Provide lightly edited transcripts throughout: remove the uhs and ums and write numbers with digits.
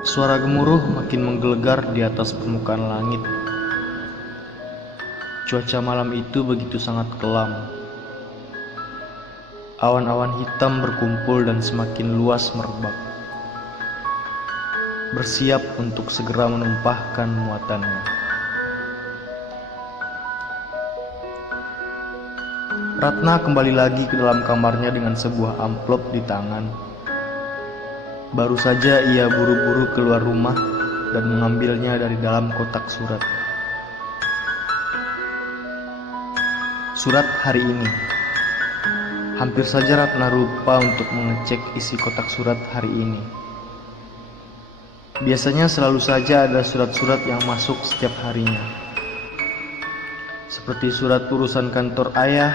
Suara gemuruh makin menggelegar di atas permukaan langit. Cuaca malam itu begitu sangat kelam. Awan-awan hitam berkumpul dan semakin luas merebak, bersiap untuk segera menumpahkan muatannya. Ratna kembali lagi ke dalam kamarnya dengan sebuah amplop di tangan. Baru saja ia buru-buru keluar rumah dan mengambilnya dari dalam kotak surat. Surat hari ini. Hampir saja Ratna lupa untuk mengecek isi kotak surat hari ini. Biasanya selalu saja ada surat-surat yang masuk setiap harinya, seperti surat urusan kantor ayah,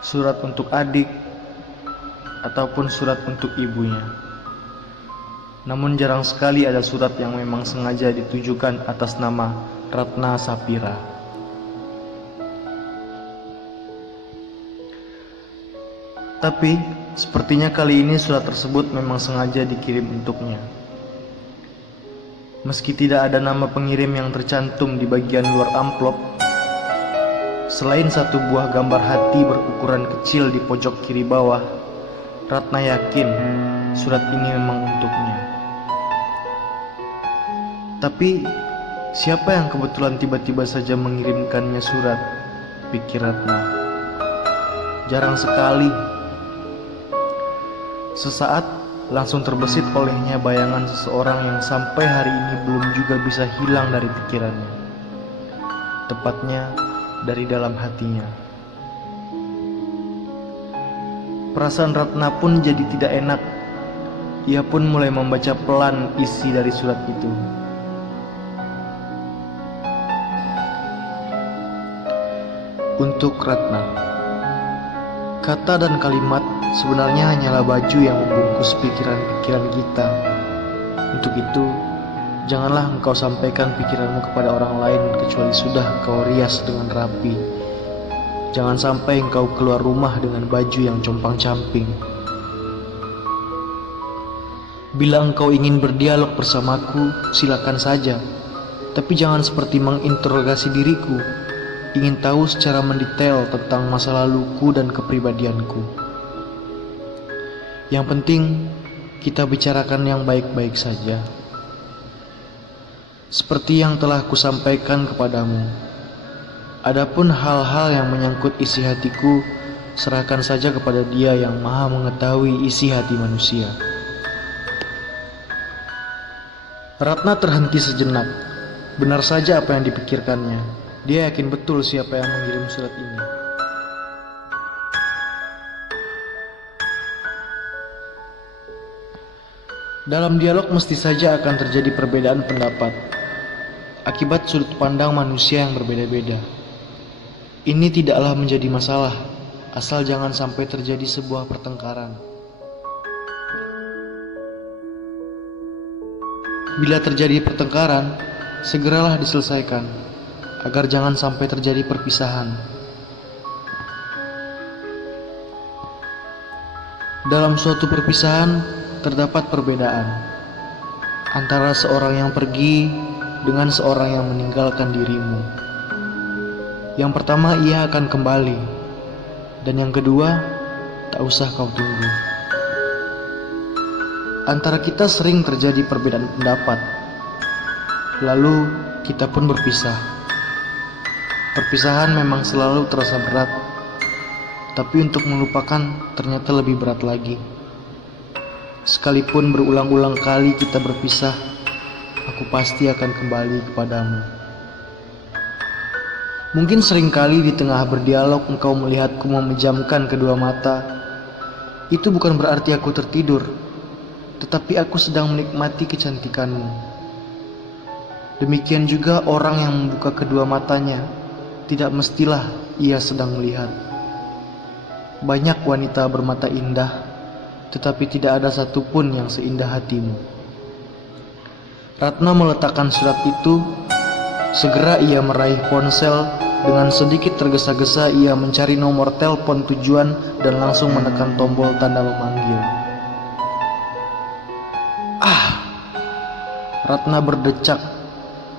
surat untuk adik, ataupun surat untuk ibunya. Namun jarang sekali ada surat yang memang sengaja ditujukan atas nama Ratna Sapira. Tapi sepertinya kali ini surat tersebut memang sengaja dikirim untuknya. Meski tidak ada nama pengirim yang tercantum di bagian luar amplop, selain satu buah gambar hati berukuran kecil di pojok kiri bawah, Ratna yakin surat ini memang untuknya. Tapi siapa yang kebetulan tiba-tiba saja mengirimkannya surat, pikir Ratna. Jarang sekali. Sesaat langsung terbesit olehnya bayangan seseorang yang sampai hari ini belum juga bisa hilang dari pikirannya, tepatnya dari dalam hatinya. Perasaan Ratna pun jadi tidak enak. Ia pun mulai membaca pelan isi dari surat itu. Untuk Ratna. Kata dan kalimat sebenarnya hanyalah baju yang membungkus pikiran-pikiran kita. Untuk itu, janganlah engkau sampaikan pikiranmu kepada orang lain kecuali sudah kau rias dengan rapi. Jangan sampai engkau keluar rumah dengan baju yang compang-camping. Bila engkau ingin berdialog bersamaku, silakan saja. Tapi jangan seperti menginterogasi diriku, ingin tahu secara mendetail tentang masa laluku dan kepribadianku. Yang penting, kita bicarakan yang baik-baik saja. Seperti yang telah kusampaikan kepadamu. Adapun hal-hal yang menyangkut isi hatiku, serahkan saja kepada Dia yang Maha mengetahui isi hati manusia. Ratna terhenti sejenak. Benar saja apa yang dipikirkannya. Dia yakin betul siapa yang mengirim surat ini. Dalam dialog mesti saja akan terjadi perbedaan pendapat akibat sudut pandang manusia yang berbeda-beda. Ini tidaklah menjadi masalah, asal jangan sampai terjadi sebuah pertengkaran. Bila terjadi pertengkaran, segeralah diselesaikan, agar jangan sampai terjadi perpisahan. Dalam suatu perpisahan, terdapat perbedaan antara seorang yang pergi dengan seorang yang meninggalkan dirimu. Yang pertama, ia akan kembali, dan yang kedua, tak usah kau tunggu. Antara kita sering terjadi perbedaan pendapat, lalu kita pun berpisah. Perpisahan memang selalu terasa berat, tapi untuk melupakan ternyata lebih berat lagi. Sekalipun berulang-ulang kali kita berpisah, aku pasti akan kembali kepadamu. Mungkin seringkali di tengah berdialog engkau melihatku memejamkan kedua mata. Itu bukan berarti aku tertidur, tetapi aku sedang menikmati kecantikanmu. Demikian juga orang yang membuka kedua matanya, tidak mestilah ia sedang melihat. Banyak wanita bermata indah, tetapi tidak ada satupun yang seindah hatimu. Ratna meletakkan surat itu. Segera ia meraih ponsel. Dengan sedikit tergesa-gesa ia mencari nomor telepon tujuan dan langsung menekan tombol tanda memanggil. Ratna berdecak,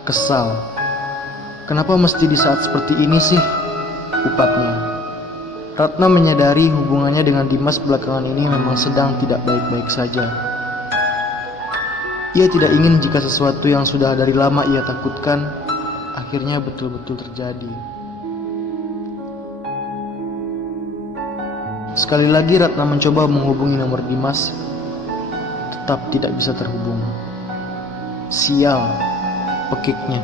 kesal. Kenapa mesti di saat seperti ini sih? Upatnya. Ratna menyadari hubungannya dengan Dimas belakangan ini memang sedang tidak baik-baik saja. Ia tidak ingin jika sesuatu yang sudah dari lama ia takutkan akhirnya betul-betul terjadi. Sekali lagi Ratna mencoba menghubungi nomor Dimas, tetap tidak bisa terhubung. Sial, pekiknya.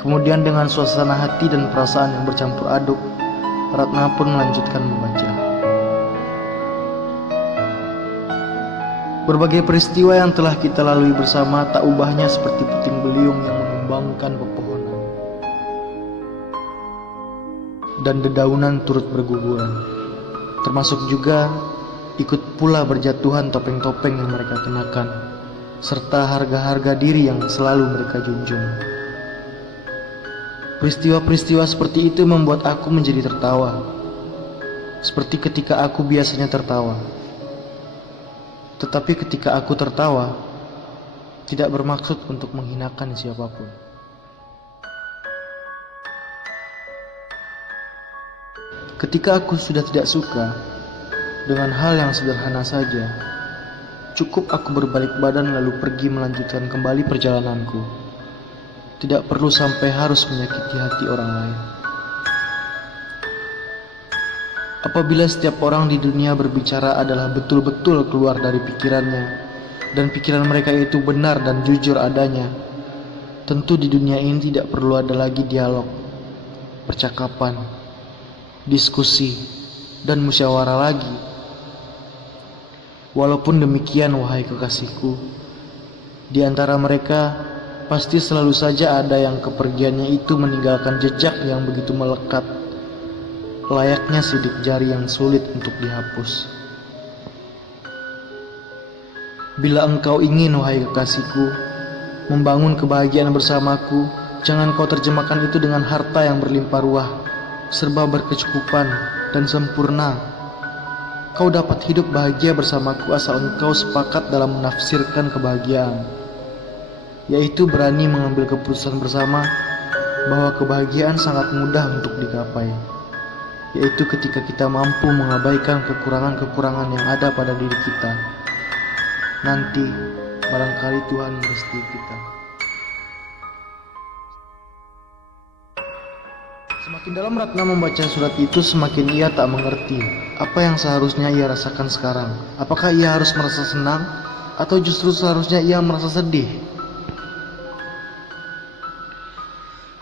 Kemudian dengan suasana hati dan perasaan yang bercampur aduk, Ratna pun melanjutkan membaca. Berbagai peristiwa yang telah kita lalui bersama tak ubahnya seperti puting beliung yang menumbangkan pepohonan. Dan dedaunan turut berguguran. Termasuk juga ikut pula berjatuhan topeng-topeng yang mereka kenakan, serta harga-harga diri yang selalu mereka junjung. Peristiwa-peristiwa seperti itu membuat aku menjadi tertawa, seperti ketika aku biasanya tertawa. Tetapi ketika aku tertawa, tidak bermaksud untuk menghinakan siapapun. Ketika aku sudah tidak suka dengan hal yang sederhana saja, cukup aku berbalik badan lalu pergi melanjutkan kembali perjalananku. Tidak perlu sampai harus menyakiti hati orang lain. Apabila setiap orang di dunia berbicara adalah betul-betul keluar dari pikirannya, dan pikiran mereka itu benar dan jujur adanya, tentu di dunia ini tidak perlu ada lagi dialog, percakapan, diskusi, dan musyawarah lagi. Walaupun demikian, wahai kekasihku, di antara mereka pasti selalu saja ada yang kepergiannya itu meninggalkan jejak yang begitu melekat, layaknya sidik jari yang sulit untuk dihapus. Bila engkau ingin, wahai kekasihku, membangun kebahagiaan bersamaku, jangan kau terjemahkan itu dengan harta yang berlimpah ruah, serba berkecukupan dan sempurna. Kau dapat hidup bahagia bersamaku asal engkau sepakat dalam menafsirkan kebahagiaan, yaitu berani mengambil keputusan bersama bahwa kebahagiaan sangat mudah untuk digapai, yaitu ketika kita mampu mengabaikan kekurangan-kekurangan yang ada pada diri kita. Nanti barangkali Tuhan merestui kita. Semakin dalam Ratna membaca surat itu, semakin ia tak mengerti apa yang seharusnya ia rasakan sekarang. Apakah ia harus merasa senang, atau justru seharusnya ia merasa sedih?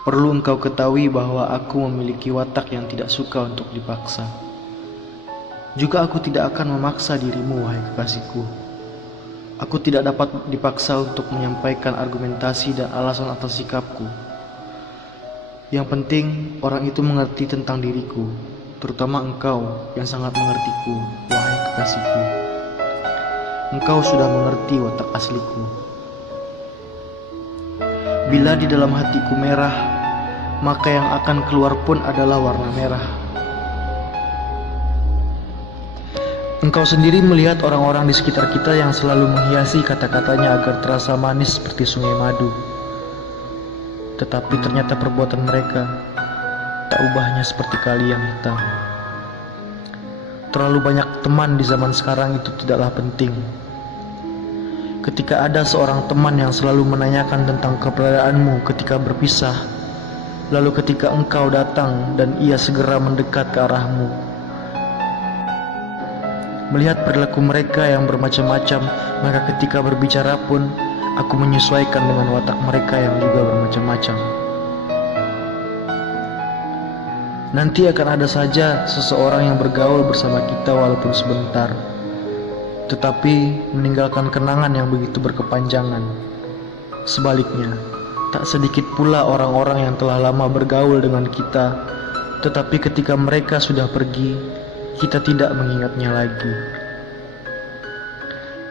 Perlu engkau ketahui bahwa aku memiliki watak yang tidak suka untuk dipaksa. Juga aku tidak akan memaksa dirimu, wahai kekasihku. Aku tidak dapat dipaksa untuk menyampaikan argumentasi dan alasan atas sikapku. Yang penting orang itu mengerti tentang diriku, terutama engkau yang sangat mengertiku, wahai kekasihku. Engkau sudah mengerti watak asliku. Bila di dalam hatiku merah, maka yang akan keluar pun adalah warna merah. Engkau sendiri melihat orang-orang di sekitar kita yang selalu menghiasi kata-katanya agar terasa manis seperti sungai madu. Tetapi ternyata perbuatan mereka tak ubahnya seperti kali yang hitam. Terlalu banyak teman di zaman sekarang itu tidaklah penting. Ketika ada seorang teman yang selalu menanyakan tentang keberadaanmu ketika berpisah, lalu ketika engkau datang dan ia segera mendekat ke arahmu, melihat perilaku mereka yang bermacam-macam, maka ketika berbicara pun aku menyesuaikan dengan watak mereka yang juga bermacam-macam. Nanti akan ada saja seseorang yang bergaul bersama kita walaupun sebentar, tetapi meninggalkan kenangan yang begitu berkepanjangan. Sebaliknya, tak sedikit pula orang-orang yang telah lama bergaul dengan kita, tetapi ketika mereka sudah pergi, kita tidak mengingatnya lagi.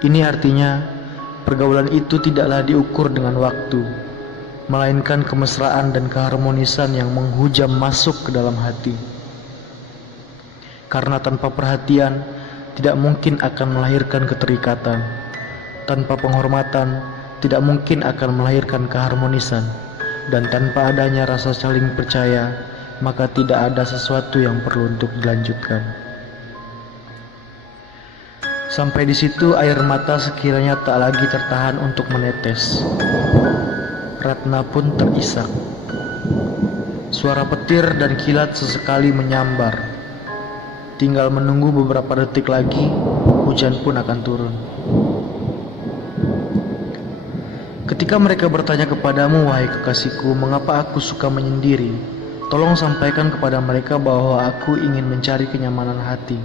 Ini artinya pergaulan itu tidaklah diukur dengan waktu, melainkan kemesraan dan keharmonisan yang menghujam masuk ke dalam hati. Karena tanpa perhatian tidak mungkin akan melahirkan keterikatan. Tanpa penghormatan tidak mungkin akan melahirkan keharmonisan, dan tanpa adanya rasa saling percaya, maka tidak ada sesuatu yang perlu untuk dilanjutkan. Sampai di situ air mata sekiranya tak lagi tertahan untuk menetes. Ratna pun terisak. Suara petir dan kilat sesekali menyambar. Tinggal menunggu beberapa detik lagi, hujan pun akan turun. Ketika mereka bertanya kepadamu, wahai kekasihku, mengapa aku suka menyendiri, tolong sampaikan kepada mereka bahwa aku ingin mencari kenyamanan hati,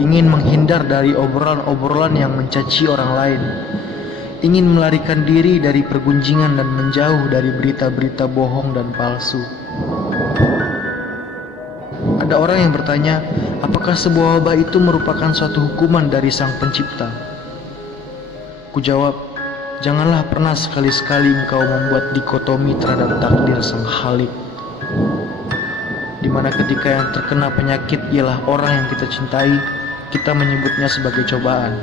ingin menghindar dari obrolan-obrolan yang mencaci orang lain, ingin melarikan diri dari pergunjingan dan menjauh dari berita-berita bohong dan palsu. Ada orang yang bertanya, apakah sebuah wabah itu merupakan suatu hukuman dari Sang Pencipta? Kujawab, janganlah pernah sekali-sekali engkau membuat dikotomi terhadap takdir Sang Khalik, di mana ketika yang terkena penyakit ialah orang yang kita cintai, kita menyebutnya sebagai cobaan.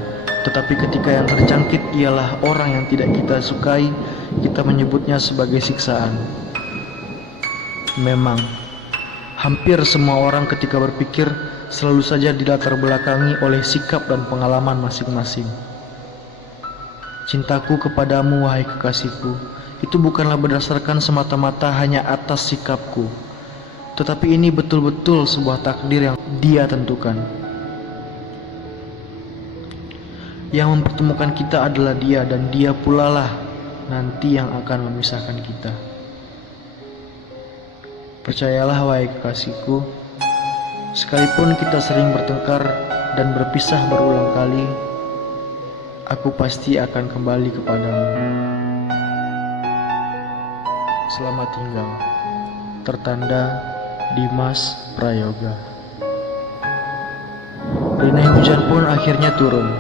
Tetapi ketika yang terjangkit ialah orang yang tidak kita sukai, kita menyebutnya sebagai siksaan. Memang, hampir semua orang ketika berpikir selalu saja dilatar belakangi oleh sikap dan pengalaman masing-masing. Cintaku kepadamu, wahai kekasihku, itu bukanlah berdasarkan semata-mata hanya atas sikapku, tetapi ini betul-betul sebuah takdir yang Dia tentukan. Yang mempertemukan kita adalah Dia, dan Dia pula lah nanti yang akan memisahkan kita. Percayalah, wahai kekasihku, sekalipun kita sering bertengkar dan berpisah berulang kali, aku pasti akan kembali kepadamu. Selamat tinggal. Tertanda Dimas Prayoga. Rinai hujan pun akhirnya turun,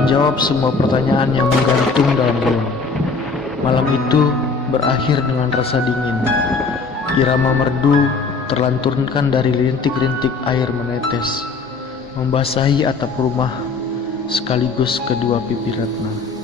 menjawab semua pertanyaan yang menggantung dalam relung. Malam itu berakhir dengan rasa dingin. Irama merdu terlanturkan dari rintik-rintik air menetes, membasahi atap rumah sekaligus kedua pipi Ratna.